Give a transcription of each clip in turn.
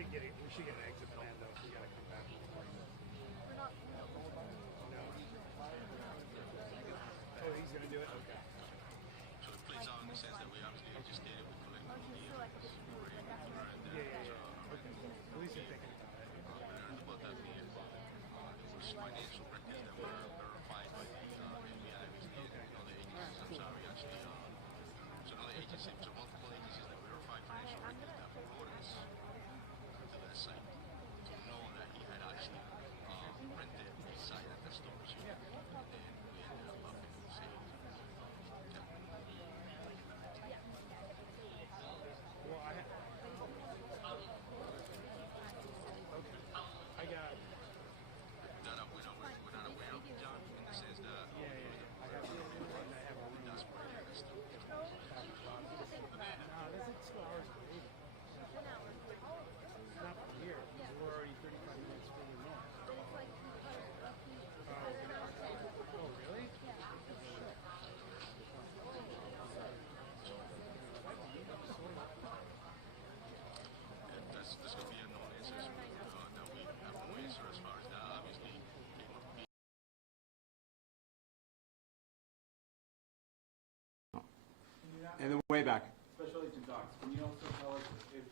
should get an exit plan though. So we gotta come back. We're not. No. Oh, he's gonna do it. Okay. So it plays out in the sense that we obviously educated, we collect all the evidence. Yeah. Okay. At least you're thinking about it. We learned about that there was financial records that were verified by the FBI, obviously, and other agencies. I'm sorry, actually. So another agency, so multiple agencies that verified financial records that brought us to that site to know that he had actually rented a site at the storage unit, and we ended up upping the same. Well, I got. We're not aware of John in the sense that I have a room. that's where it is. No, this is 2 hours away. Not from here. We're already 35 minutes further north. Oh, really? That's going to be a no answer. That we have no answer as far as that. Obviously, And the way back. Special Agent Docs, can you also tell us if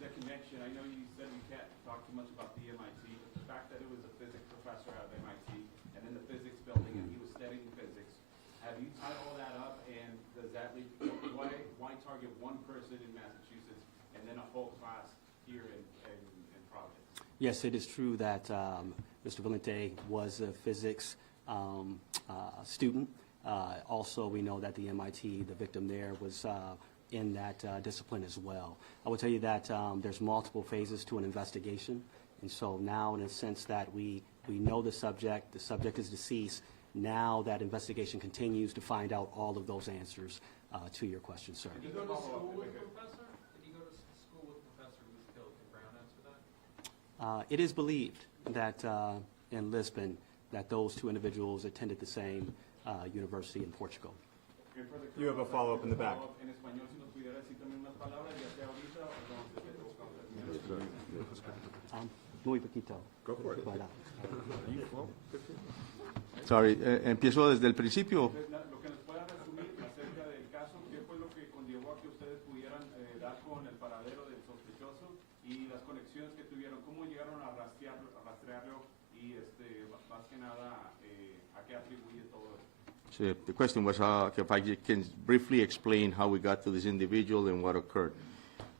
the connection, I know you said we can't talk too much about the MIT, but the fact that it was a physics professor at MIT and in the physics building and he was studying physics, have you tied all that up, and does that lead, why target one person in Massachusetts and then a whole class here in Providence? Yes, it is true that Mr. Valente was a physics student. Also, we know that the MIT, the victim there, was in that discipline as well. I will tell you that there's multiple phases to an investigation, and so now, in a sense that we know the subject is deceased. Now that investigation continues to find out all of those answers to your question, sir. Did he go to school with a professor? Did he go to school with a professor who was killed? Can Brown answer that? It is believed that in Lisbon that those two individuals attended the same university in Portugal. You have a follow-up in the back. Muy poquito. Go for it. Sorry, empiezo desde el principio. Lo que nos pueda resumir acerca del caso, ¿qué fue lo que conllevó a que ustedes pudieran dar con el paradero del sospechoso y las conexiones que tuvieron? ¿Cómo llegaron a rastrearlo y más que nada a qué atribuye todo esto? So the question was if I can briefly explain how we got to this individual and what occurred.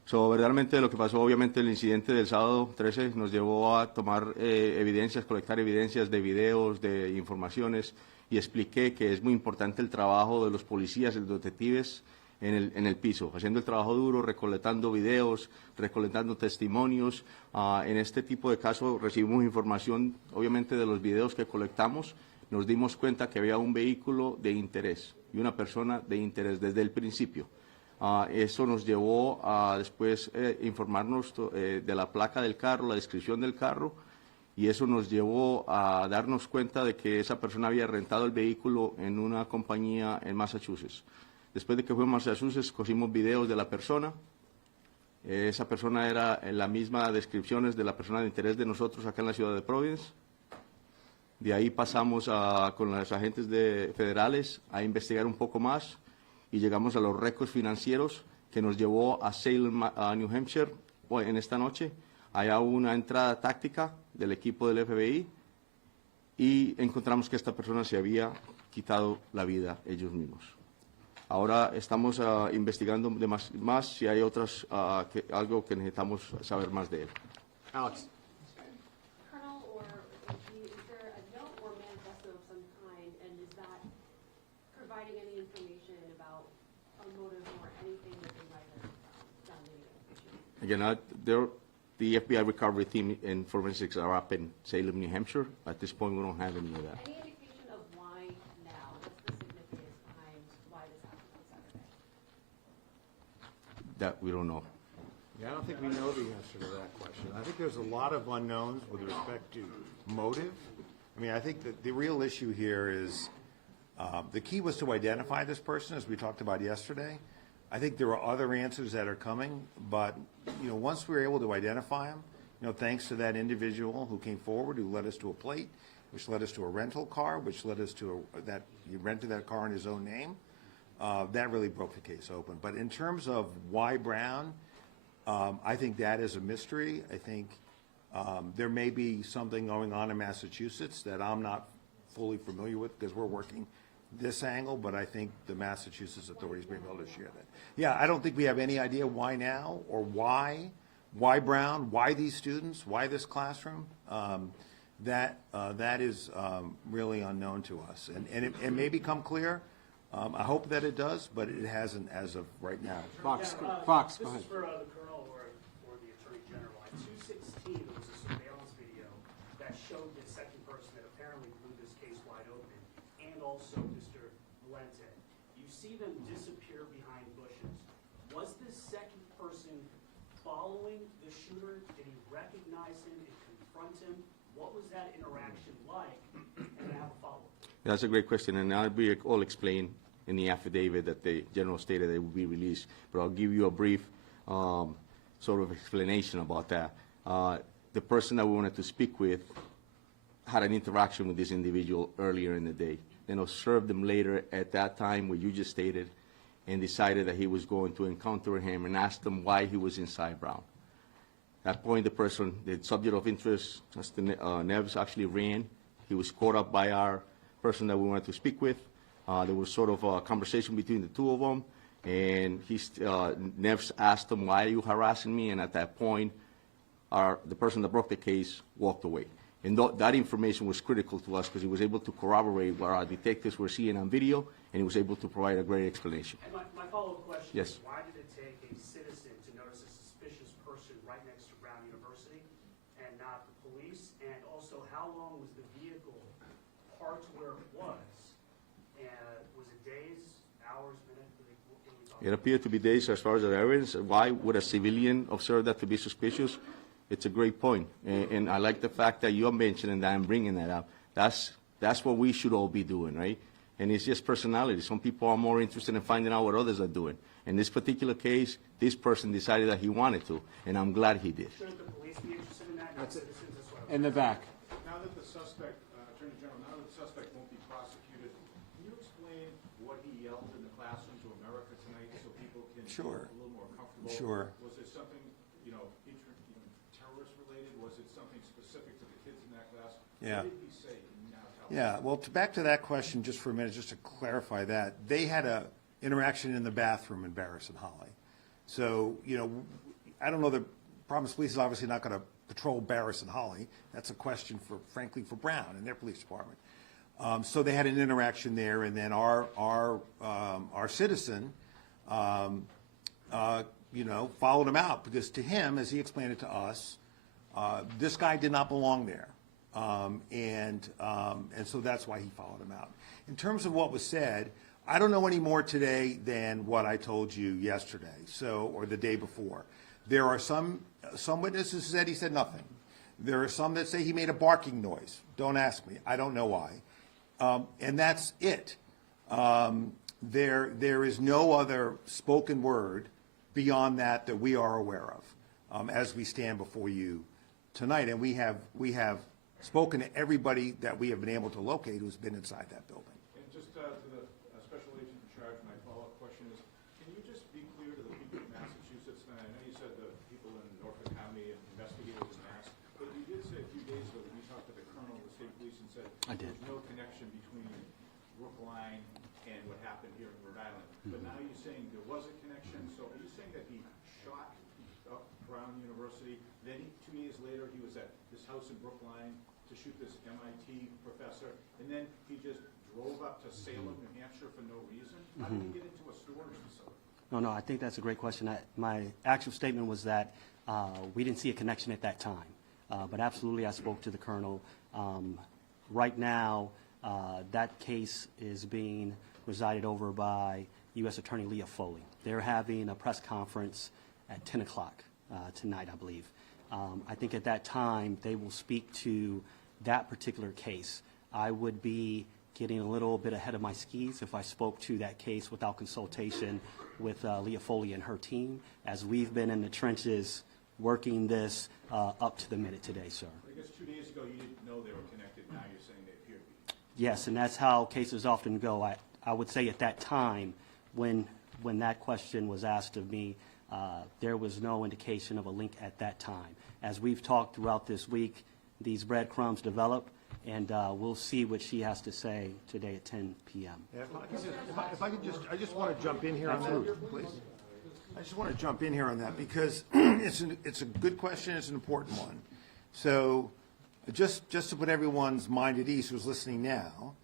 So, verdaderamente lo que pasó, obviamente el incidente del sábado 13 nos llevó a tomar evidencias, colectar evidencias de videos, de informaciones, y expliqué que es muy importante el trabajo de los policías y los detectives en el piso, haciendo el trabajo duro, recolectando videos, recolectando testimonios. En este tipo de casos recibimos información, obviamente, de los videos que colectamos. Nos dimos cuenta que había un vehículo de interés y una persona de interés desde el principio. Eso nos llevó a después informarnos de la placa del carro, la descripción del carro, y eso nos llevó a darnos cuenta de que esa persona había rentado el vehículo en una compañía en Massachusetts. Después de que fuimos a Massachusetts, cogimos videos de la persona. Esa persona era en la misma descripciones de la persona de interés de nosotros acá en la ciudad de Providence. De ahí pasamos con los agentes federales a investigar un poco más y llegamos a los récords financieros que nos llevó a Salem, New Hampshire, en esta noche. Allá hubo una entrada táctica del equipo del FBI y encontramos que esta persona se había quitado la vida ellos mismos. Ahora estamos investigando más si hay algo que necesitamos saber más de él. Alex. Colonel, or is there a note or manifesto of some kind, and is that providing any information about a motive or anything that they might have done in the investigation? Again, the FBI recovery team and forensics are up in Salem, New Hampshire. At this point, we don't have any of that. Any indication of why now? What's the significance behind why this happened on Saturday? That we don't know. Yeah, I don't think we know the answer to that question. I think there's a lot of unknowns with respect to motive. I mean, I think that the real issue here is the key was to identify this person, as we talked about yesterday. I think there are other answers that are coming, but, you know, once we're able to identify them, you know, thanks to that individual who came forward, who led us to a plate, which led us to a rental car, which led us to that he rented that car in his own name, that really broke the case open. But in terms of why Brown, I think that is a mystery. I think there may be something going on in Massachusetts that I'm not fully familiar with because we're working this angle, but I think the Massachusetts authorities may be able to share that. Yeah, I don't think we have any idea why now or why Brown, why these students, why this classroom. That is really unknown to us, and it may become clear. I hope that it does, but it hasn't as of right now. Fox, Yeah, Fox, go This ahead. is for the Colonel or the Attorney General. At 2:16, there was a surveillance video that showed the second person that apparently blew this case wide open, and also Mr. Valente. You see them disappear behind bushes. Was this second person following the shooter? Did he recognize him and confront him? What was that interaction like? And I have a follow-up. That's a great question, and I'll be all explained in the affidavit that the general stated they will be released. But I'll give you a brief sort of explanation about that. The person that we wanted to speak with had an interaction with this individual earlier in the day, then observed him later at that time, what you just stated, and decided that he was going to encounter him and asked him why he was inside Brown. At that point, the person, the subject of interest, Mr. Neves, actually ran. He was caught up by our person that we wanted to speak with. There was sort of a conversation between the two of them, and Neves asked him, "Why are you harassing me?" And at that point, the person that broke the case walked away. And that information was critical to us because he was able to corroborate what our detectives were seeing on video, and he was able to provide a great explanation. And my follow-up question Yes. is, why did it take a citizen to notice a suspicious person right next to Brown University and not the police? And also, how long was the vehicle parked where it was? And was it days, hours, minutes? What are we talking It appeared to be days as far as the evidence. Why would a civilian observe that to be suspicious? It's a great point. And I like the fact that you're mentioning that and bringing that up. That's what we should all be doing, right? And it's just personality. Some people are more interested in finding out what others are doing. In this particular case, this person decided that he wanted to, and I'm glad he did. Shouldn't the police be interested in that, not citizens? That's what I In the back. Now that the suspect, Attorney General, now that the suspect won't be prosecuted, can you explain what he yelled in the classroom to America tonight so people can Sure. feel a little more comfortable? Sure. Was it something, terrorist related? Was it something specific to the kids in that class? Yeah. What did he say? Can you now tell us? Yeah, well, back to that question just for a minute, just to clarify that. They had a interaction in the bathroom in Barris and Holly. So, you know, I don't know, the Providence Police is obviously not going to patrol Barris and Holly. That's a question for, frankly, for Brown and their police department. So they had an interaction there, and then our citizen, you know, followed him out because to him, as he explained it to us, this guy did not belong there. And so that's why he followed him out. In terms of what was said, I don't know any more today than what I told you yesterday, or the day before. There are some witnesses who said he said nothing. There are some that say he made a barking noise. Don't ask me. I don't know why. And that's it. There is no other spoken word beyond that we are aware of as we stand before you tonight. And we have spoken to everybody that we have been able to locate who's been inside that building. And just to the special agent in charge, my follow-up question is, can you just be clear to the people of Massachusetts, and I know you said the people in Norfolk County and Investigative and Mass, but you did say a few days ago that you talked to the colonel of the state police and said I did. there's no connection between Brookline and what happened here in Rhode Island. But now you're saying there was a connection, so are you saying that he shot up Brown University, then 2 years later he was at this house in Brookline to shoot this MIT professor, and then he just drove up to Salem, New Hampshire for no reason? How did he get into a storage facility? No, I think that's a great question. My actual statement was that we didn't see a connection at that time. But absolutely, I spoke to the colonel. Right now, that case is being resided over by U.S. Attorney Leah Foley. They're having a press conference at 10 o'clock tonight, I believe. I think at that time, they will speak to that particular case. I would be getting a little bit ahead of my skis if I spoke to that case without consultation with Leah Foley and her team, as we've been in the trenches working this up to the minute today, sir. I guess 2 days ago you didn't know they were connected, now you're saying they appear to be. Yes, and that's how cases often go. I would say at that time, when that question was asked of me, there was no indication of a link at that time. As we've talked throughout this week, these breadcrumbs develop, and we'll see what she has to say today at 10 p.m. Yeah, if I could just, I just want to jump in here on that, please. I just want to jump in here on that because it's a good question, it's an important one. So just to put everyone's mind at ease who's listening now,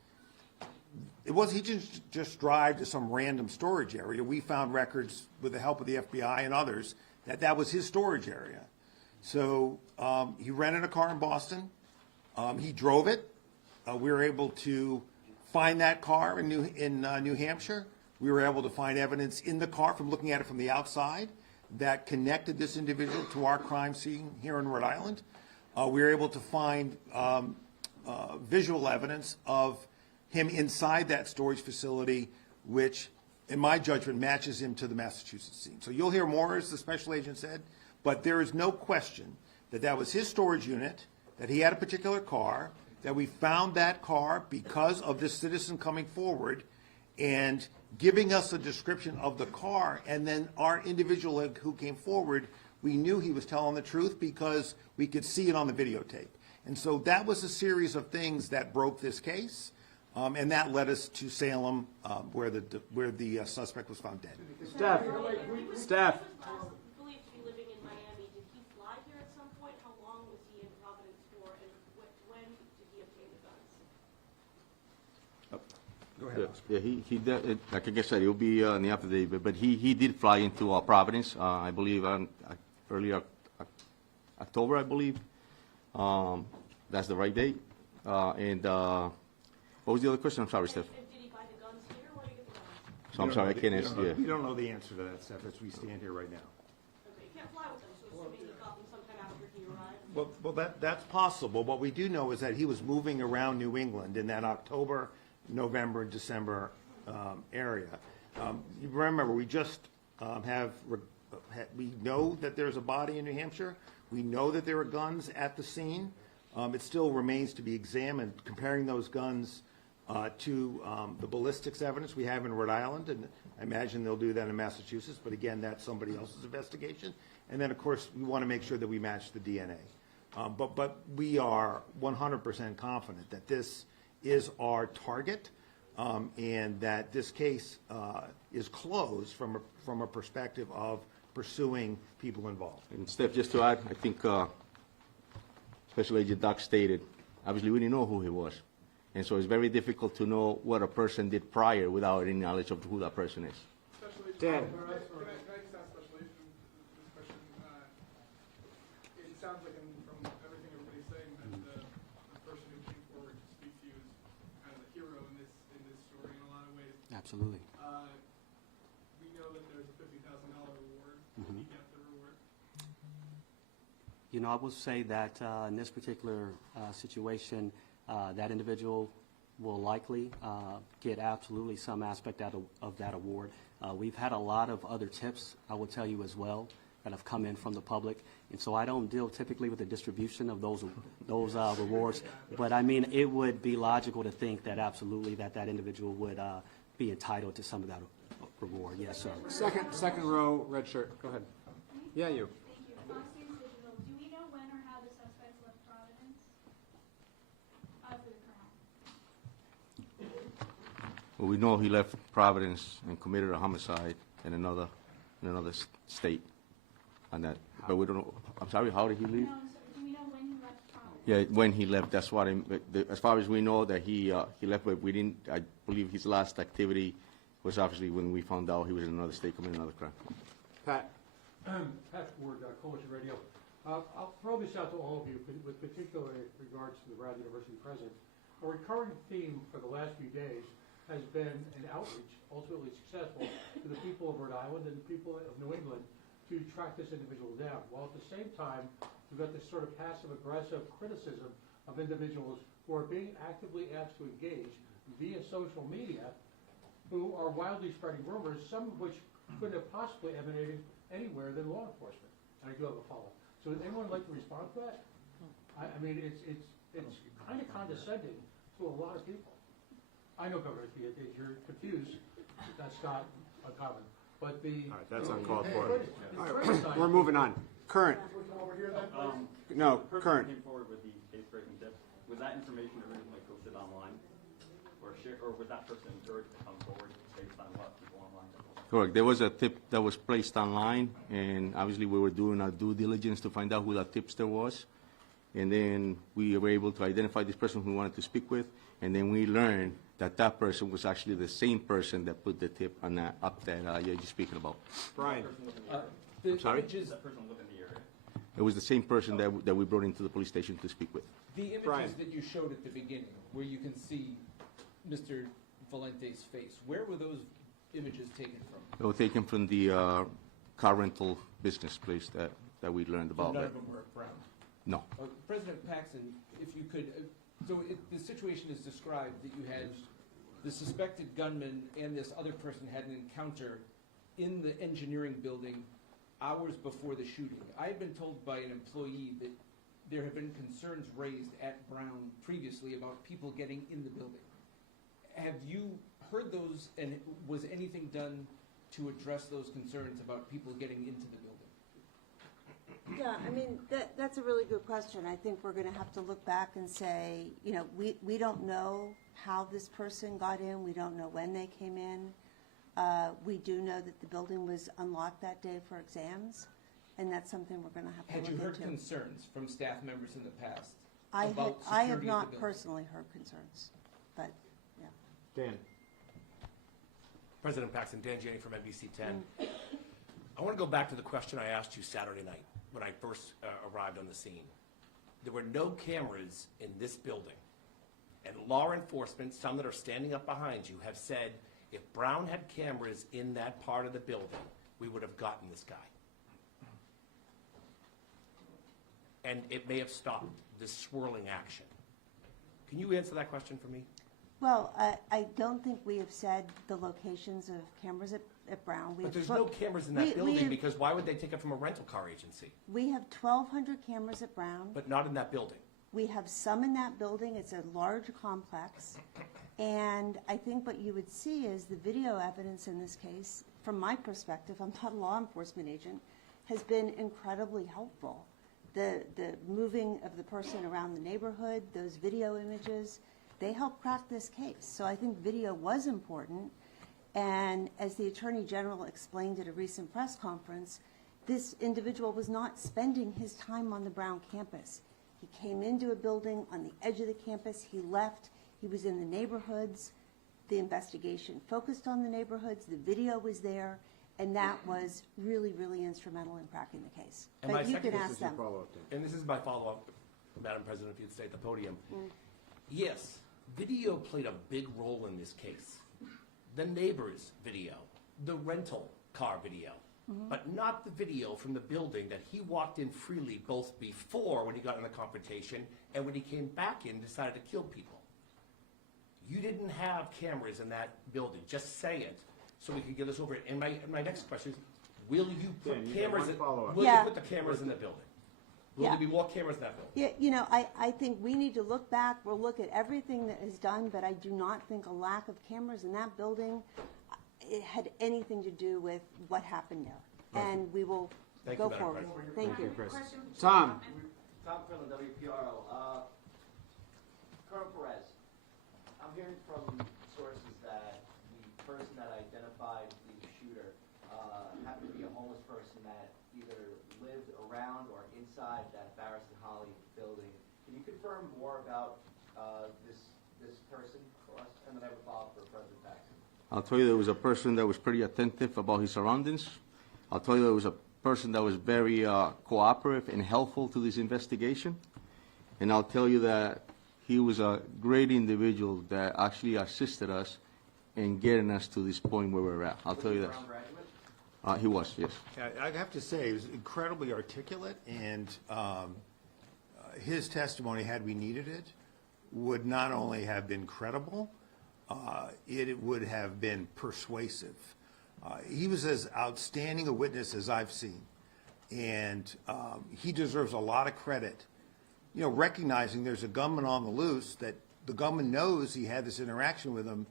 he just drive to some random storage area. We found records with the help of the FBI and others that was his storage area. So he rented a car in Boston. He drove it. We were able to find that car in New Hampshire. We were able to find evidence in the car from looking at it from the outside that connected this individual to our crime scene here in Rhode Island. We were able to find visual evidence of him inside that storage facility, which, in my judgment, matches him to the Massachusetts scene. So you'll hear more, as the special agent said, but there is no question that was his storage unit, that he had a particular car, that we found that car because of this citizen coming forward and giving us a description of the car, and then our individual who came forward, we knew he was telling the truth because we could see it on the videotape. And so that was a series of things that broke this case, and that led us to Salem, where the suspect was found dead. Steph, Believed to be living in Miami. Did he fly here at some point? How long was he in Providence for, and when did he obtain the guns? Go ahead. Yeah, he did, like I said, he'll be in the affidavit, but he did fly into Providence, I believe, early October, I believe. That's the right date. And what was the other question? I'm sorry, Steph. And did he buy the guns here, or did he get the guns? So I'm sorry, I can't answer you. We don't know the answer to that, Steph, as we stand here right now. Okay, you can't fly with them, so assuming he got them sometime after he arrived? Well, that's possible. What we do know is that he was moving around New England in that October, November, December area. You remember, we just we know that there's a body in New Hampshire. We know that there are guns at the scene. It still remains to be examined, comparing those guns to the ballistics evidence we have in Rhode Island, and I imagine they'll do that in Massachusetts, but again, that's somebody else's investigation. And then, of course, we want to make sure that we match the DNA. But we are 100% confident that this is our target, and that this case is closed from a perspective of pursuing people involved. And Steph, just to add, I think Special Agent Doc stated, obviously we didn't know who he was. And so it's very difficult to know what a person did prior without any knowledge of who that person is. Dan. Can I just ask Special Agent this question? It sounds like from everything everybody's saying that the person who came forward to speak to you is kind of the hero in this story in a lot of ways. Absolutely. We know that there's a $50,000 reward. Did he get the reward? You know, I will say that in this particular situation, that individual will likely get absolutely some aspect out of that award. We've had a lot of other tips, I will tell you as well, that have come in from the public. And so I don't deal typically with the distribution of those rewards. But I mean, it would be logical to think that absolutely that individual would be entitled to some of that reward. Yes, sir. Second row, red shirt. Go ahead. Yeah, you. Thank you. Fox News Digital. Do we know when or how the suspects left Providence? For the crime. Well, we know he left Providence and committed a homicide in another state. On that, but we don't know. I'm sorry, how did he leave? No, do we know when he left Providence? Yeah, when he left. That's what as far as we know that he left, but we didn't. I believe his last activity was obviously when we found out he was in another state committing another crime. Pat. Pat Ford, Coalition Radio. I'll throw this out to all of you, with particular regards to the Brown University president. A recurring theme for the last few days has been an outreach, ultimately successful, to the people of Rhode Island and the people of New England to track this individual down, while at the same time, we've got this sort of passive-aggressive criticism of individuals who are being actively asked to engage via social media, who are wildly spreading rumors, some of which couldn't have possibly emanated anywhere than law enforcement. And I do have a follow-up. So would anyone like to respond to that? I mean, it's kind of condescending to a lot of people. I know, Governor, if you're confused, that's not uncommon. But the... All right, that's uncalled for. All right, We're moving on. Current. No, The person current. who came forward with the case-breaking tip, was that information originally posted online? Or was that person encouraged to come forward based on what people online? Correct. There was a tip that was placed online, and obviously we were doing our due diligence to find out who that tipster was. And then we were able to identify this person who we wanted to speak with, and then we learned that that person was actually the same person that put the tip on that, up that you're speaking about. Brian. I'm sorry? That person lived in the area. It was the same person that we brought into the police station to speak with. The images Brian. that you showed at the beginning, where you can see Mr. Valente's face, where were those images taken from? They were taken from the car rental business place that we learned about. None of them were at Brown. No. President Paxson, if you could, the situation is described that you had the suspected gunman and this other person had an encounter in the engineering building hours before the shooting. I have been told by an employee that there have been concerns raised at Brown previously about people getting in the building. Have you heard those, and was anything done to address those concerns about people getting into the building? Yeah, I mean, that's a really good question. I think we're going to have to look back and say, you know, we don't know how this person got in. We don't know when they came in. We do know that the building was unlocked that day for exams, and that's something we're going to have to look into. Had you heard concerns from staff members in the past I about have security of the not building? personally heard concerns, but, yeah. Dan. President Paxson, Dan Janney from NBC 10. I want to go back to the question I asked you Saturday night when I first arrived on the scene. There were no cameras in this building. And law enforcement, some that are standing up behind you, have said if Brown had cameras in that part of the building, we would have gotten this guy. And it may have stopped this swirling action. Can you answer that question for me? Well, I don't think we have said the locations of cameras at Brown. But there's no cameras in that building because why would they take it from a rental car agency? We have 1,200 cameras at Brown. But not in that building. We have some in that building. It's a large complex. And I think what you would see is the video evidence in this case, from my perspective, I'm not a law enforcement agent, has been incredibly helpful. The moving of the person around the neighborhood, those video images, they help crack this case. So I think video was important. And as the Attorney General explained at a recent press conference, this individual was not spending his time on the Brown campus. He came into a building on the edge of the campus. He left. He was in the neighborhoods. The investigation focused on the neighborhoods. The video was there. And that was really, really instrumental in cracking the case. And But my you second- can ask them. And this is my follow-up, Madam President, if you'd stay at the podium. Yes, video played a big role in this case. The neighbor's video, the rental car video, but not the video from the building that he walked in freely both before when he got in the confrontation and when he came back in and decided to kill people. You didn't have cameras in that building. Just say it so we can get this over it. And my next question is, will you put Dan, you cameras got in, one follow-up. will Yeah. you put the cameras in the building? Will Yeah. there be more cameras in that building? Yeah, you know, I think we need to look back. We'll look at everything that is done, but I do not think a lack of cameras in that building it had anything to do with what happened there. And we will Thank go you, Madam forward. President. Thank you. Tom. Tom Quillen, WPRO. Colonel Perez, I'm hearing from sources that the person that identified the shooter happened to be a homeless person that either lived around or inside that Barris and Holly building. Can you confirm more about this person for us? And then I have a follow-up for President Paxson. I'll tell you there was a person that was pretty attentive about his surroundings. I'll tell you there was a person that was very cooperative and helpful to this investigation. And I'll tell you that he was a great individual that actually assisted us in getting us to this point where we're at. I'll tell you that. He was, yes. I have to say, he was incredibly articulate, and his testimony, had we needed it, would not only have been credible, it would have been persuasive. He was as outstanding a witness as I've seen, and he deserves a lot of credit. You know, recognizing there's a gunman on the loose, that the gunman knows he had this interaction with him,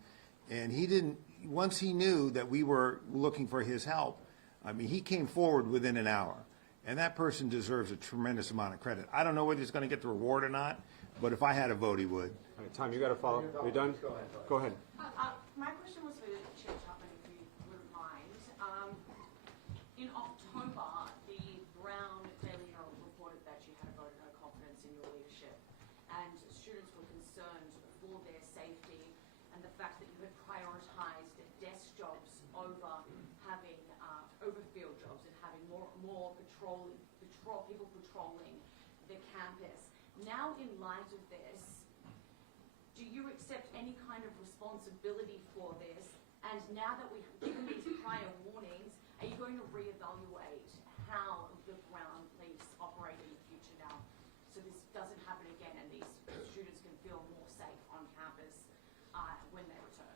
and he didn't, once he knew that we were looking for his help, I mean, he came forward within an hour, and that person deserves a tremendous amount of credit. I don't know whether he's going to get the reward or not, but if I had a vote, he would. All right, Tom, you got to follow. Are you done? Go ahead. My question was for Chair Chapman, if you wouldn't mind. In October, the Brown Daily Herald reported that you had a vote of no confidence in your leadership, and students were concerned for their safety and the fact that you had prioritised desk jobs over having over field jobs and having more people patrolling the campus. Now, in light of this, do you accept any kind of responsibility for this? And now that we've given these prior warnings, are you going to reevaluate how the Brown police operate in the future now, so this doesn't happen again and these students can feel more safe on campus when they return?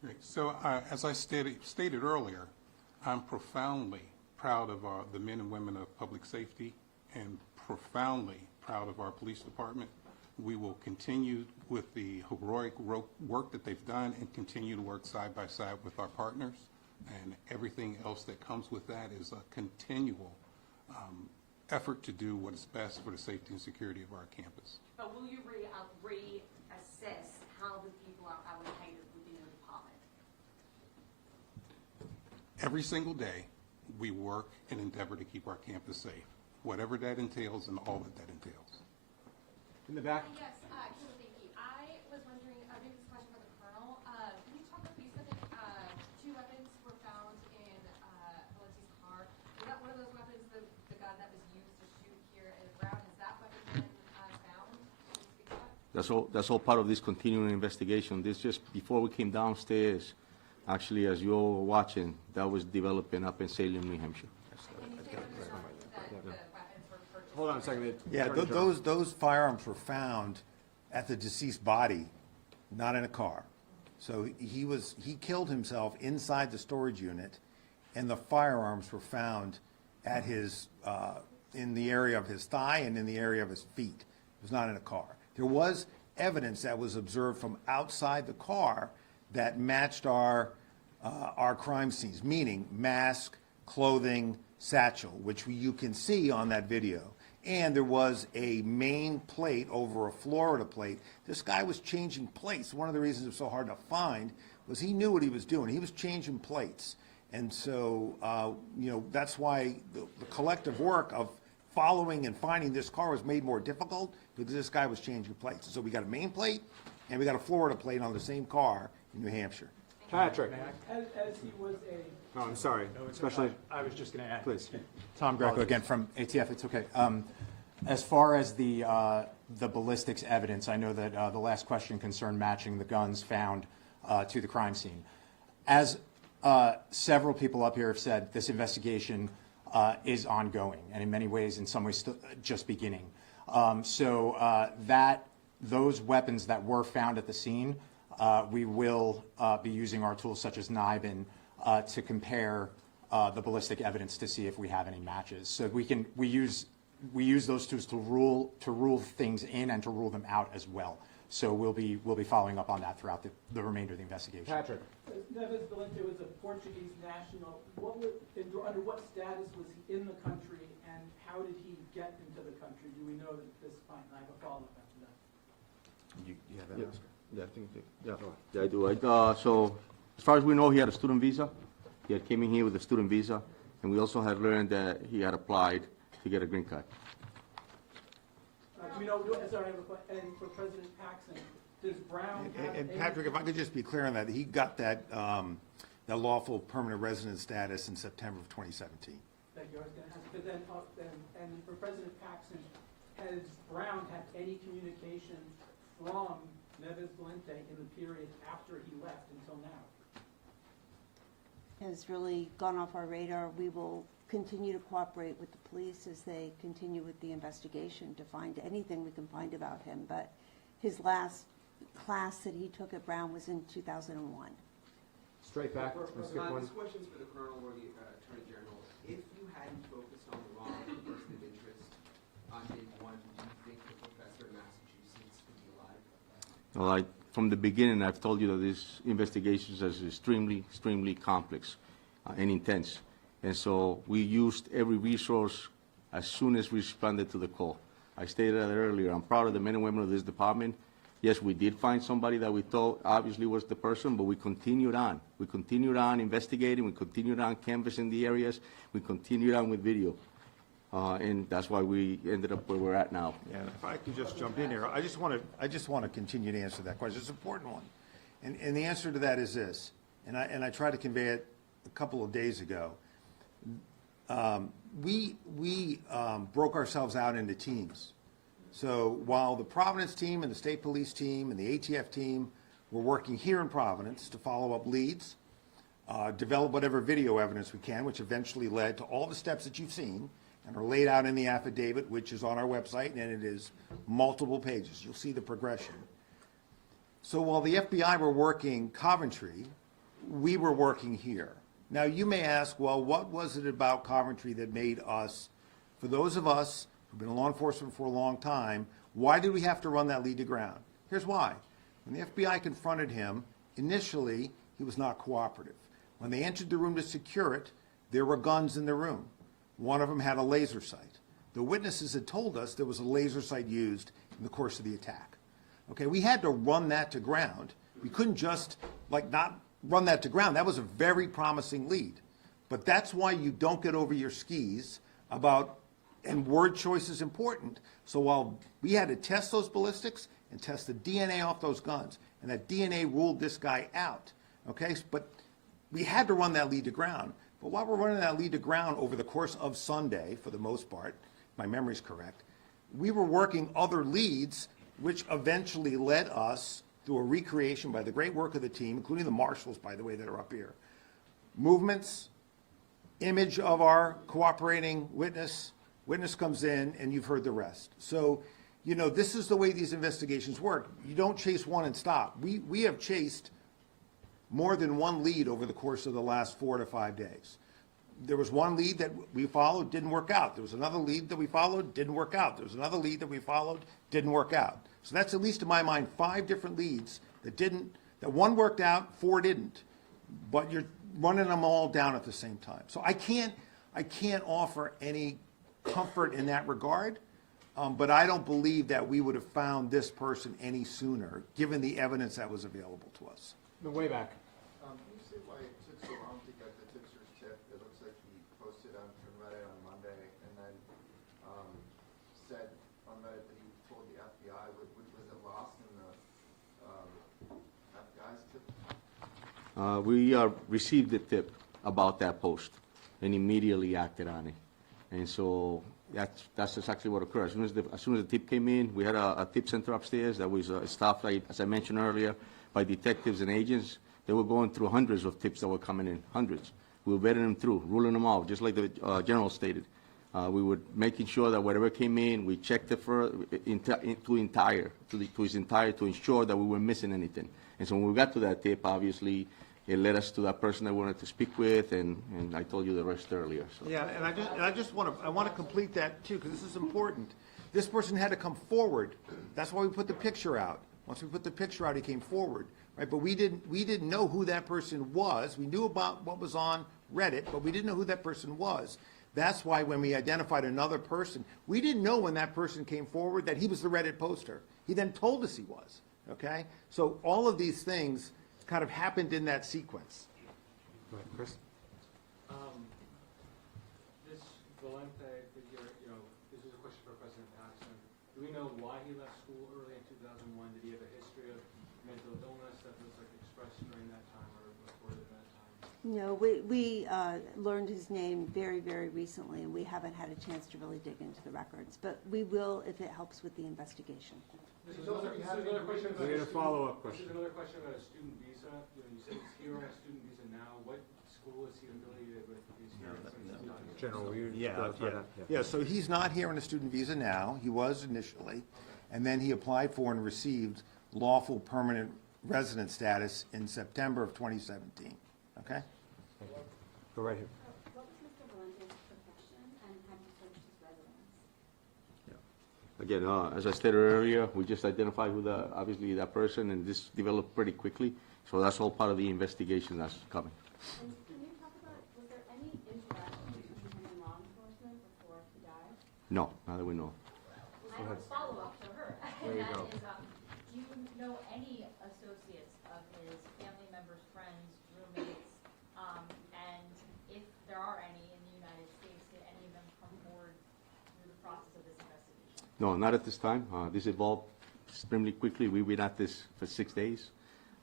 Great. So as I stated earlier, I'm profoundly proud of the men and women of public safety and profoundly proud of our police department. We will continue with the heroic work that they've done and continue to work side by side with our partners. And everything else that comes with that is a continual effort to do what is best for the safety and security of our campus. But will you reassess how the people are allocated within the department? Every single day, we work and endeavor to keep our campus safe, whatever that entails and all that entails. In the back. Yes, thank you. I was wondering, maybe this question for the Colonel. Can you talk about, you said that 2 weapons were found in Valente's car. Was that one of those weapons, the gun that was used to shoot here in Brown? Has that weapon been found? Can you speak to that? That's all part of this continuing investigation. This just before we came downstairs, actually, as you all were watching, that was developing up in Salem, New Hampshire. Hold on a second. Yeah, those firearms were found at the deceased body, not in a car. So he killed himself inside the storage unit, and the firearms were found at his in the area of his thigh and in the area of his feet. It was not in a car. There was evidence that was observed from outside the car that matched our crime scenes, meaning mask, clothing, satchel, which you can see on that video. And there was a main plate over a Florida plate. This guy was changing plates. One of the reasons it was so hard to find was he knew what he was doing. He was changing plates. And so, that's why the collective work of following and finding this car was made more difficult, because this guy was changing plates. So we got a main plate and we got a Florida plate on the same car in New Hampshire. Patrick. As he was a... Oh, I'm sorry. Especially... I was just going to add. Please. Tom Greco again from ATF. It's okay. As far as the ballistics evidence, I know that the last question concerned matching the guns found to the crime scene. As several people up here have said, this investigation is ongoing, and in many ways, in some ways, just beginning. Those weapons that were found at the scene, we will be using our tools such as NIBIN to compare the ballistic evidence to see if we have any matches. So we use those tools to rule things in and to rule them out as well. So we'll be following up on that throughout the remainder of the investigation. Patrick. Neves Valente was a Portuguese national. Under what status was he in the country, and how did he get into the country? Do we know at this point? And I have a follow-up after that. You have that, Oscar? Yeah, I do. So as far as we know, he had a student visa. He had came in here with a student visa, and we also had learned that he had applied to get a green card. Do we know, sorry, I have a question. And for President Paxson, does Brown have And Patrick, if I could just be clear on that, he got that lawful permanent resident status in September of 2017. Thank you. I was going to ask, but then, and for President Paxson, has Brown had any communication from Neves Valente in the period after he left until now? Has really gone off our radar. We will continue to cooperate with the police as they continue with the investigation to find anything we can find about him. But his last class that he took at Brown was in 2001. Straight back, let's skip one. This question's for the Colonel or the Attorney General. If you hadn't focused on the wrong person of interest on day one, do you think the professor in Massachusetts could be alive? Well, from the beginning, I've told you that this investigation is extremely complex and intense. And so we used every resource as soon as we responded to the call. I stated that earlier. I'm proud of the men and women of this department. Yes, we did find somebody that we thought obviously was the person, but we continued on. We continued on investigating. We continued on canvassing the areas. We continued on with video. And that's why we ended up where we're at now. Yeah, if I could just jump in here, I just want to continue to answer that question. It's an important one, and the answer to that is this. And I tried to convey it a couple of days ago. We broke ourselves out into teams. So while the Providence team and the state police team and the ATF team were working here in Providence to follow up leads, develop whatever video evidence we can, which eventually led to all the steps that you've seen and are laid out in the affidavit, which is on our website, and it is multiple pages. You'll see the progression. So while the FBI were working Coventry, we were working here. Now, you may ask, well, what was it about Coventry that made us, for those of us who've been in law enforcement for a long time, why did we have to run that lead to ground? Here's why. When the FBI confronted him, initially, he was not cooperative. When they entered the room to secure it, there were guns in the room. One of them had a laser sight. The witnesses had told us there was a laser sight used in the course of the attack. Okay, we had to run that to ground. We couldn't just, not run that to ground. That was a very promising lead. But that's why you don't get over your skis about, and word choice is important. So while we had to test those ballistics and test the DNA off those guns, and that DNA ruled this guy out, okay? But we had to run that lead to ground. But while we're running that lead to ground over the course of Sunday, for the most part, if my memory's correct, we were working other leads, which eventually led us through a recreation by the great work of the team, including the marshals, by the way, that are up here. Movements, image of our cooperating witness comes in, and you've heard the rest. So, this is the way these investigations work. You don't chase one and stop. We have chased more than one lead over the course of the last 4 to 5 days. There was one lead that we followed, didn't work out. There was another lead that we followed, didn't work out. There was another lead that we followed, didn't work out. So that's, at least in my mind, 5 different leads that one worked out, 4 didn't. But you're running them all down at the same time. So I can't offer any comfort in that regard, but I don't believe that we would have found this person any sooner, given the evidence that was available to us. No, way back. Can you say why it took so long to get the tipster's tip? It looks like he posted on Reddit on Monday and then said on Reddit that he told the FBI. Was it lost in the FBI's tip? We received the tip about that post and immediately acted on it. And so that's exactly what occurred. As soon as the tip came in, we had a tip center upstairs that was staffed, as I mentioned earlier, by detectives and agents. They were going through hundreds of tips that were coming in, hundreds. We were vetting them through, ruling them out, just like the general stated. We were making sure that whatever came in, we checked it to its entire to ensure that we weren't missing anything. And so when we got to that tip, obviously, it led us to that person I wanted to speak with, and I told you the rest earlier. So. Yeah, and I just want to complete that too, because this is important. This person had to come forward. That's why we put the picture out. Once we put the picture out, he came forward, right? But we didn't know who that person was. We knew about what was on Reddit, but we didn't know who that person was. That's why when we identified another person, we didn't know when that person came forward that he was the Reddit poster. He then told us he was, okay? So all of these things kind of happened in that sequence. Right, Chris? This Valente figure, this is a question for President Paxson. Do we know why he left school early in 2001? Did he have a history of mental illness that was expressed during that time or reported at that time? No, we learned his name very, very recently, and we haven't had a chance to really dig into the records. But we will if it helps with the investigation. This is another question about we had a follow-up question. This is another question about a student visa. You said he's here on a student visa now. What school is he affiliated with? He's here. General, Yeah, so he's not here on a student visa now. He was initially, and then he applied for and received lawful permanent resident status in September of 2017. Okay? Go right here. What was Mr. Valente's profession, and have you searched his residence? Again, as I stated earlier, we just identified who obviously that person, and this developed pretty quickly. So that's all part of the investigation that's coming. And can you talk about, was there any interaction between him and law enforcement before he died? No, not that we know. I have a follow-up to her. There you go. Do you know any associates of his, family members, friends, roommates, and if there are any in the United States, did any of them come forward through the process of this investigation? No, not at this time. This evolved extremely quickly. We've been at this for 6 days.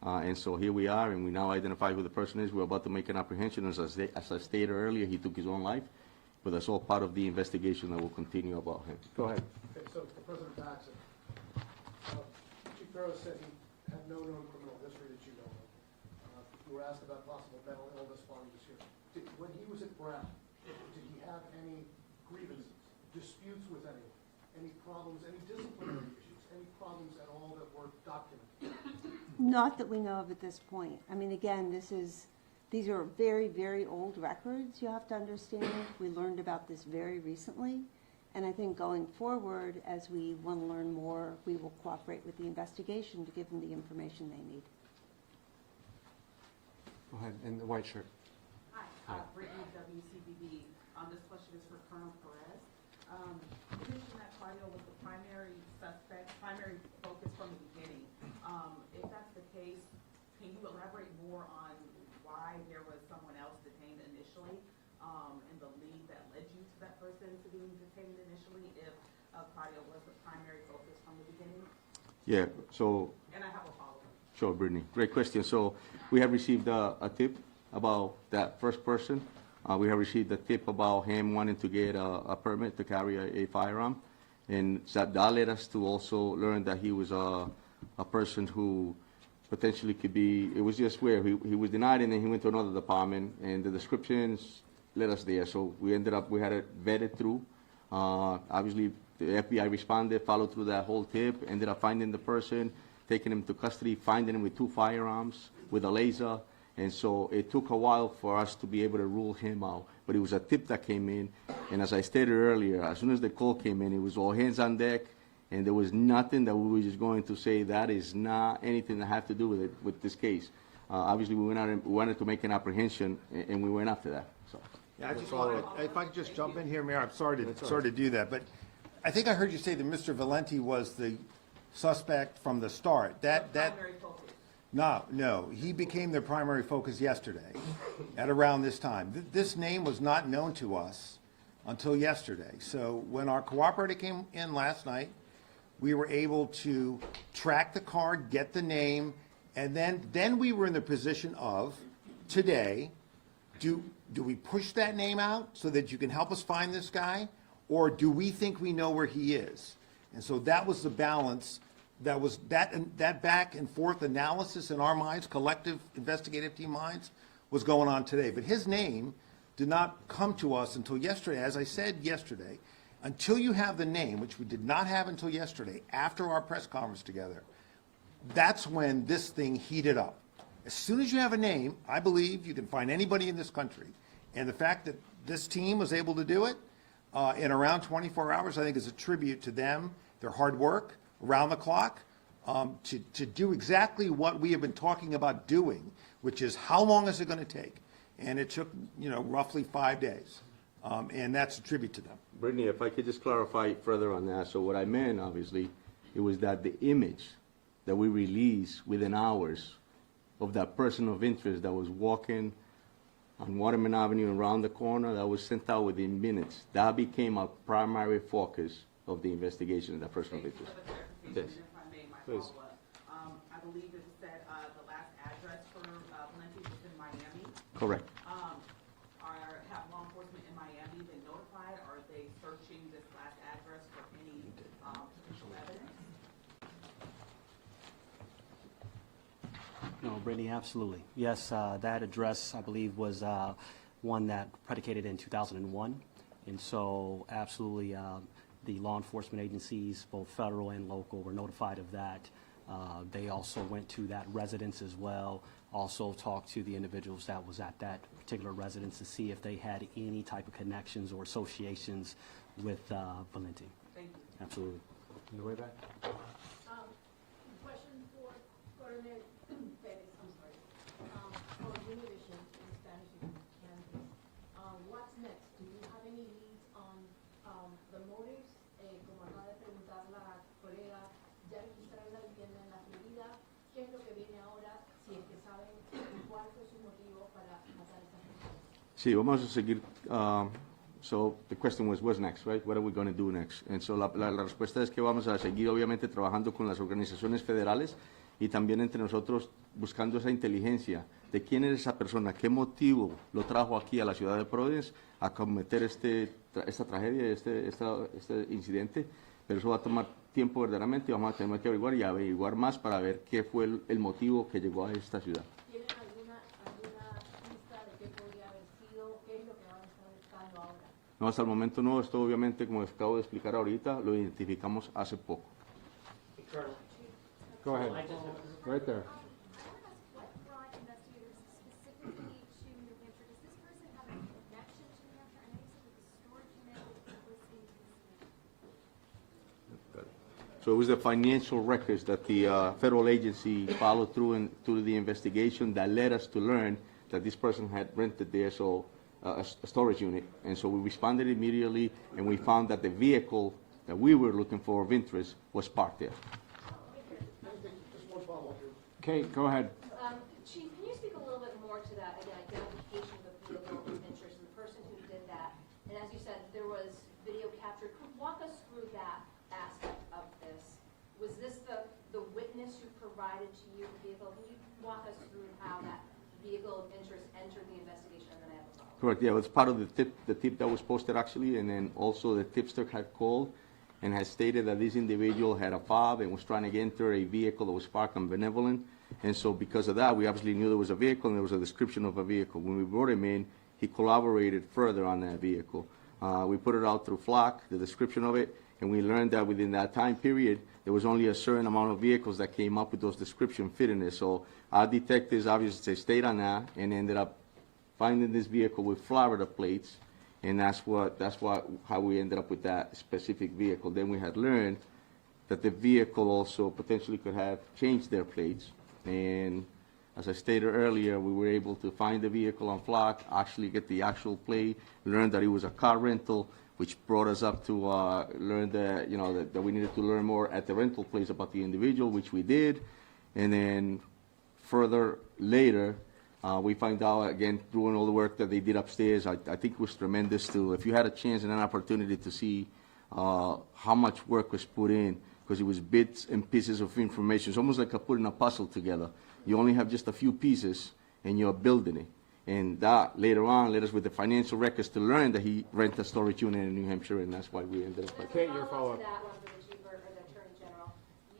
And so here we are, and we now identify who the person is. We're about to make an apprehension. As I stated earlier, he took his own life, but that's all part of the investigation that will continue about him. Go ahead. Okay, so for President Paxson, Chief Perez said he had no known criminal history that you know of. You were asked about possible mental illness while he was here. When he was at Brown, did he have any grievances, disputes with anyone, any problems, any disciplinary issues, any problems at all that were documented? Not that we know of at this point. I mean, again, these are very, very old records, you have to understand. We learned about this very recently. And I think going forward, as we want to learn more, we will cooperate with the investigation to give them the information they need. Go ahead, in the white shirt. Hi, Brittany, WCBB. This question is for Colonel Perez. You mentioned that Claudio was the primary suspect, primary focus from the beginning. If that's the case, can you elaborate more on why there was someone else detained initially, and the lead that led you to that person to being detained initially, if Claudio was the primary focus from the beginning? Yeah, so. And I have a follow-up. Sure, Brittany. Great question. So we have received a tip about that first person. We have received a tip about him wanting to get a permit to carry a firearm. And that led us to also learn that he was a person who potentially could be, it was just where he was denied, and then he went to another department, and the descriptions led us there. So we had it vetted through. Obviously, the FBI responded, followed through that whole tip, ended up finding the person, taking him to custody, finding him with 2 firearms, with a laser. And so it took a while for us to be able to rule him out. But it was a tip that came in, and as I stated earlier, as soon as the call came in, it was all hands on deck, and there was nothing that we were just going to say that is not anything that had to do with it, with this case. Obviously, we wanted to make an apprehension, and we went after that. So. Yeah, I just wanted, if I could just jump in here, Mayor, I'm sorry to do that, but I think I heard you say that Mr. Valente was the suspect from the start. No, he became their primary focus yesterday at around this time. This name was not known to us until yesterday. So when our cooperator came in last night, we were able to track the car, get the name, and then we were in the position of, today, do we push that name out so that you can help us find this guy, or do we think we know where he is? And so that was the balance. That was that back and forth analysis in our minds, collective investigative team minds, was going on today. But his name did not come to us until yesterday. As I said yesterday, until you have the name, which we did not have until yesterday, after our press conference together, that's when this thing heated up. As soon as you have a name, I believe you can find anybody in this country. And the fact that this team was able to do it in around 24 hours, I think is a tribute to them, their hard work, around the clock, to do exactly what we have been talking about doing, which is how long is it going to take? And it took, roughly 5 days. And that's a tribute to them. Brittany, if I could just clarify further on that. So what I meant, obviously, it was that the image that we released within hours of that person of interest that was walking on Waterman Avenue around the corner, that was sent out within minutes. That became a primary focus of the investigation of that person of interest. Yes. If I may, my Please. follow-up. I believe it said the last address for Valente was in Miami. Correct. Have law enforcement in Miami been notified? Are they searching this last address for any potential evidence? No, Brittany, absolutely. Yes, that address, I believe, was one that predicated in 2001. And so absolutely, the law enforcement agencies, both federal and local, were notified of that. They also went to that residence as well. also talk to the individuals that was at that particular residence to see if they had any type of connections or associations with Valente. Thank you. Absolutely. In the way back. Question for Coronel Perez, I'm sorry. For Univision in Spanish and Kansas, what's next? Do you have any leads on the motives? Como acaba de preguntar la colega, ya registraron la vivienda en la Florida. ¿Qué es lo que viene ahora? Si es que saben cuál fue su motivo para matar a esa gente. Sí, vamos a seguir. So the question was, what's next, right? What are we going to do next? And so la respuesta es que vamos a seguir, obviamente, trabajando con las organizaciones federales y también entre nosotros buscando esa inteligencia de quién es esa persona, qué motivo lo trajo aquí a la ciudad de Providence a cometer esta tragedia, este incidente. Pero eso va a tomar tiempo verdaderamente y vamos a tener que averiguar y averiguar más para ver qué fue el motivo que llegó a esta ciudad. ¿Tienen alguna pista de qué podría haber sido? ¿Qué es lo que van a estar buscando ahora? No, hasta el momento no. Esto obviamente, como acabo de explicar ahorita, lo identificamos hace poco. Go ahead. Right there. What brought investigators specifically to New Hampshire? Does this person have a connection to New Hampshire? I know you said that the storage unit was in So it was the financial records that the federal agency followed through the investigation that led us to learn that this person had rented there, so a storage unit. And so we responded immediately, and we found that the vehicle that we were looking for of interest was parked there. Just one follow-up here. Kate, go ahead. Chief, can you speak a little bit more to that, again, identification of the vehicle of interest and the person who did that? And as you said, there was video captured. Walk us through that aspect of this. Was this the witness who provided to you the vehicle? Can you walk us through how that vehicle of interest entered the investigation? And then I have a follow-up. Correct, yeah, it was part of the tip that was posted actually, and then also the tipster had called and had stated that this individual had a fob and was trying to enter a vehicle that was parked on Benevolent. And so because of that, we obviously knew there was a vehicle and there was a description of a vehicle. When we brought him in, he collaborated further on that vehicle. We put it out through Flock, the description of it, and we learned that within that time period, there was only a certain amount of vehicles that came up with those description fitting it. So our detectives obviously stayed on that and ended up finding this vehicle with Florida plates, and that's how we ended up with that specific vehicle. Then we had learned that the vehicle also potentially could have changed their plates, and as I stated earlier, we were able to find the vehicle on Flock, actually get the actual plate, learn that it was a car rental, which brought us up to learn that, that we needed to learn more at the rental place about the individual, which we did, and then further later, we find out, again, doing all the work that they did upstairs, I think it was tremendous too. If you had a chance and an opportunity to see how much work was put in, because it was bits and pieces of information. It's almost like putting a puzzle together. You only have just a few pieces, and you're building it. And that, later on, led us with the financial records to learn that he rented a storage unit in New Hampshire, and that's why we ended up like that. Kate, your follow-up. That one for the Chief or the Attorney General.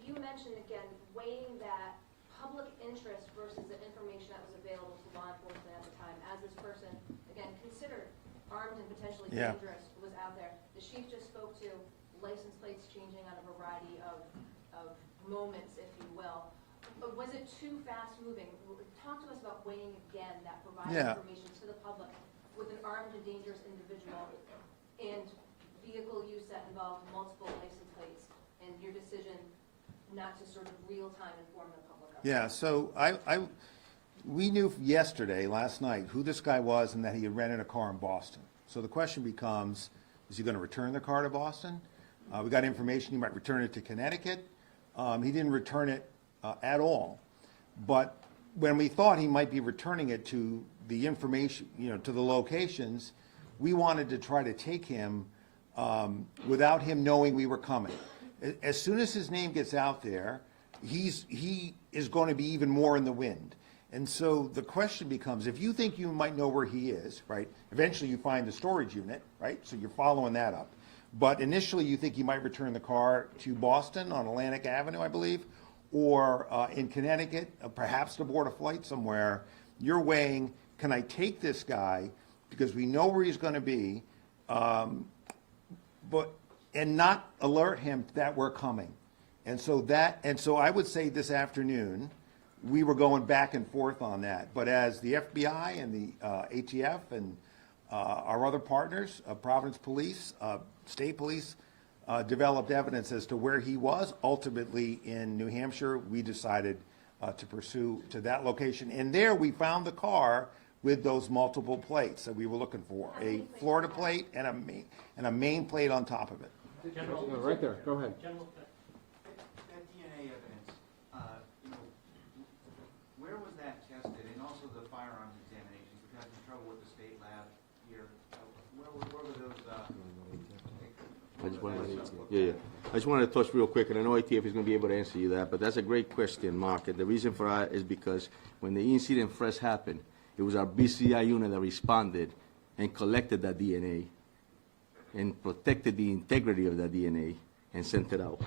You mentioned, again, weighing that public interest versus the information that was available to law enforcement at the time, as this person, again, considered armed and potentially dangerous, was out there. The Chief just spoke to license plates changing on a variety of moments, if you will. But was it too fast-moving? Talk to us about weighing again that providing information to the public with an armed and dangerous individual and vehicle use that involved multiple license plates and your decision not to sort of real-time inform the public of it. Yeah, so we knew last night, who this guy was and that he had rented a car in Boston. So the question becomes, is he going to return the car to Boston? We got information he might return it to Connecticut. He didn't return it at all. But when we thought he might be returning it to the information, to the locations, we wanted to try to take him without him knowing we were coming. As soon as his name gets out there, he is going to be even more in the wind. And so the question becomes, if you think you might know where he is, right, eventually you find the storage unit, right, so you're following that up. But initially you think he might return the car to Boston on Atlantic Avenue, I believe, or in Connecticut, perhaps to board a flight somewhere. You're weighing, can I take this guy, because we know where he's going to be, and not alert him that we're coming. And so I would say this afternoon, we were going back and forth on that. But as the FBI and the ATF and our other partners, Providence Police, State Police, developed evidence as to where he was, ultimately in New Hampshire, we decided to pursue to that location. And there we found the car with those multiple plates that we were looking for, a Florida plate and a main plate on top of it. Right there, go ahead. That DNA evidence, where was that tested? And also the firearms examinations, we've had some trouble with the state lab here. Where were those? I just wanted to touch real quick, and I know ATF is going to be able to answer you that, but that's a great question, Mark. And the reason for that is because when the incident first happened, it was our BCI unit that responded and collected that DNA and protected the integrity of that DNA and sent it out.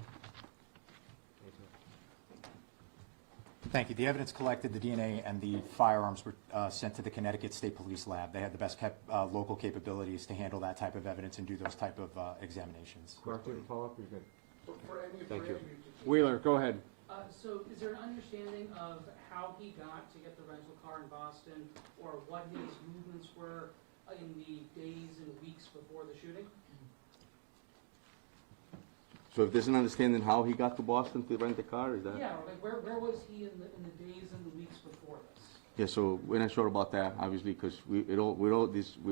Thank you. The evidence collected, the DNA and the firearms were sent to the Connecticut State Police Lab. They had the best local capabilities to handle that type of evidence and do those type of examinations. Mark, do you have a follow-up? You're good. Thank you. Wheeler, go ahead. So is there an understanding of how he got to get the rental car in Boston, or what his movements were in the days and weeks before the shooting? So if there's an understanding how he got to Boston to rent the car, is that? Yeah, like where was he in the days and the weeks before this? Yeah, so we're not sure about that, obviously, because we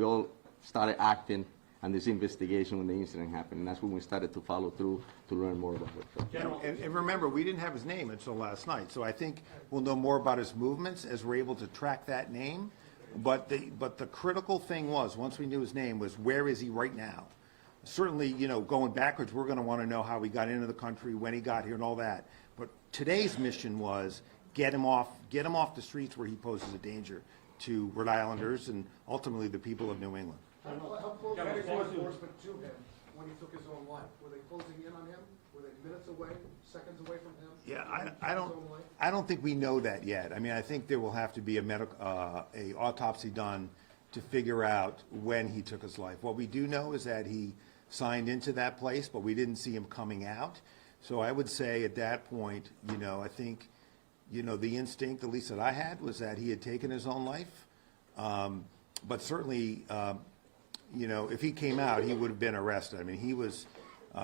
all started acting on this investigation when the incident happened, and that's when we started to follow through to learn more about it. And remember, we didn't have his name until last night, so I think we'll know more about his movements as we're able to track that name. But the critical thing was, once we knew his name, was where is he right now? Certainly, going backwards, we're going to want to know how he got into the country, when he got here, and all that. But today's mission was get him off the streets where he poses a danger to Rhode Islanders and ultimately the people of New England. How close was law enforcement to him when he took his own life? Were they closing in on him? Were they minutes away, seconds away from him? Yeah, I don't think we know that yet. I mean, I think there will have to be a autopsy done to figure out when he took his life. What we do know is that he signed into that place, but we didn't see him coming out. So I would say at that point, I think, the instinct, at least that I had, was that he had taken his own life. But certainly, if he came out, he would have been arrested. I mean, he was,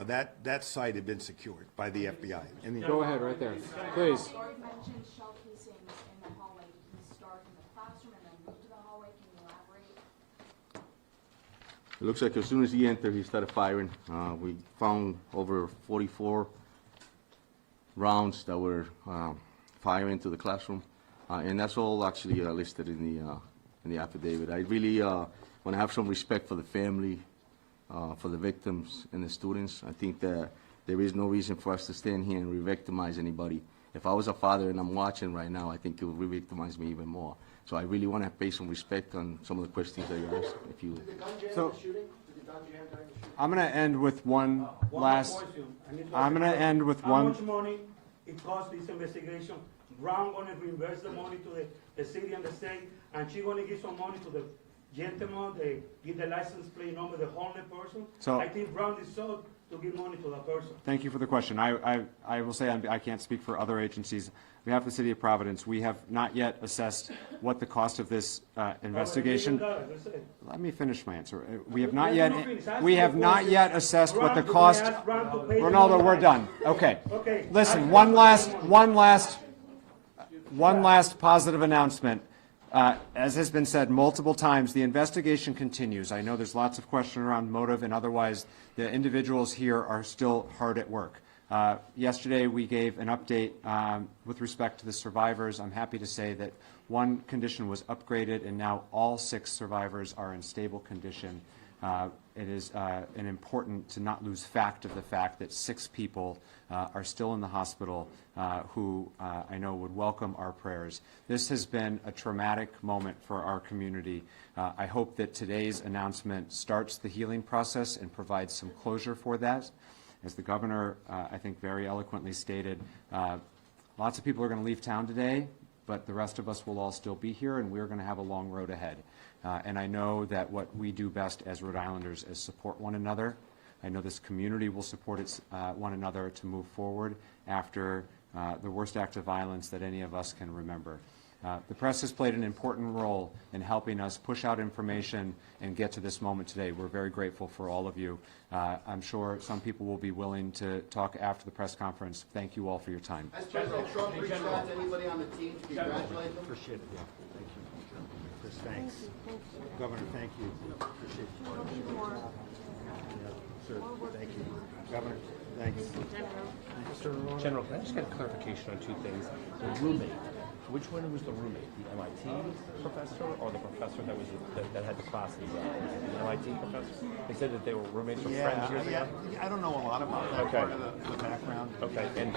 that site had been secured by the FBI. Go ahead, right there, please. You mentioned shell casings in the hallway. Did he start in the classroom and then move to the hallway? Can you elaborate? It looks like as soon as he entered, he started firing. We found over 44 rounds that were firing into the classroom, and that's all actually listed in the affidavit. I really want to have some respect for the family, for the victims and the students. I think that there is no reason for us to stand here and re-victimize anybody. If I was a father and I'm watching right now, I think it would re-victimize me even more. So I really want to pay some respect on some of the questions that you asked. If you. Did the gun jam So- the shooting? Did the gun jam during the shooting? I'm going to end with one last. I'm going to end with How one. much money it costs this investigation? Brown going to reimburse the money to the city and the state, and she going to give some money to the gentleman, they give the license plate number, the homeless person. So- I think Brown deserves to give money to that person. Thank you for the question. I will say I can't speak for other agencies. On behalf of the City of Providence, we have not yet assessed what the cost of this investigation. Let me finish my answer. We have not yet assessed what the cost. Ronaldo, we're done. Okay. Listen, one last positive announcement. As has been said multiple times, the investigation continues. I know there's lots of question around motive, and otherwise the individuals here are still hard at work. Yesterday we gave an update with respect to the survivors. I'm happy to say that one condition was upgraded, and now all 6 survivors are in stable condition. It is important to not lose fact of the fact that 6 people are still in the hospital who I know would welcome our prayers. This has been a traumatic moment for our community. I hope that today's announcement starts the healing process and provides some closure for that. As the governor, I think, very eloquently stated, lots of people are going to leave town today, but the rest of us will all still be here, and we're going to have a long road ahead. And I know that what we do best as Rhode Islanders is support one another. I know this community will support one another to move forward after the worst act of violence that any of us can remember. The press has played an important role in helping us push out information and get to this moment today. We're very grateful for all of you. I'm sure some people will be willing to talk after the press conference. Thank you all for your time. Has President Trump reached out to anybody on the team to congratulate them? Appreciate it, yeah. Thank you. Chris, thanks. Governor, thank you. Appreciate you. Yeah, sir, thank you. Governor, thanks. General, can I just get a clarification on two things? The roommate, which one was the roommate? The MIT professor or the professor that had the classes? The MIT professor? They said that they were roommates or friends years ago? I don't know a lot about that part of the background. Okay, and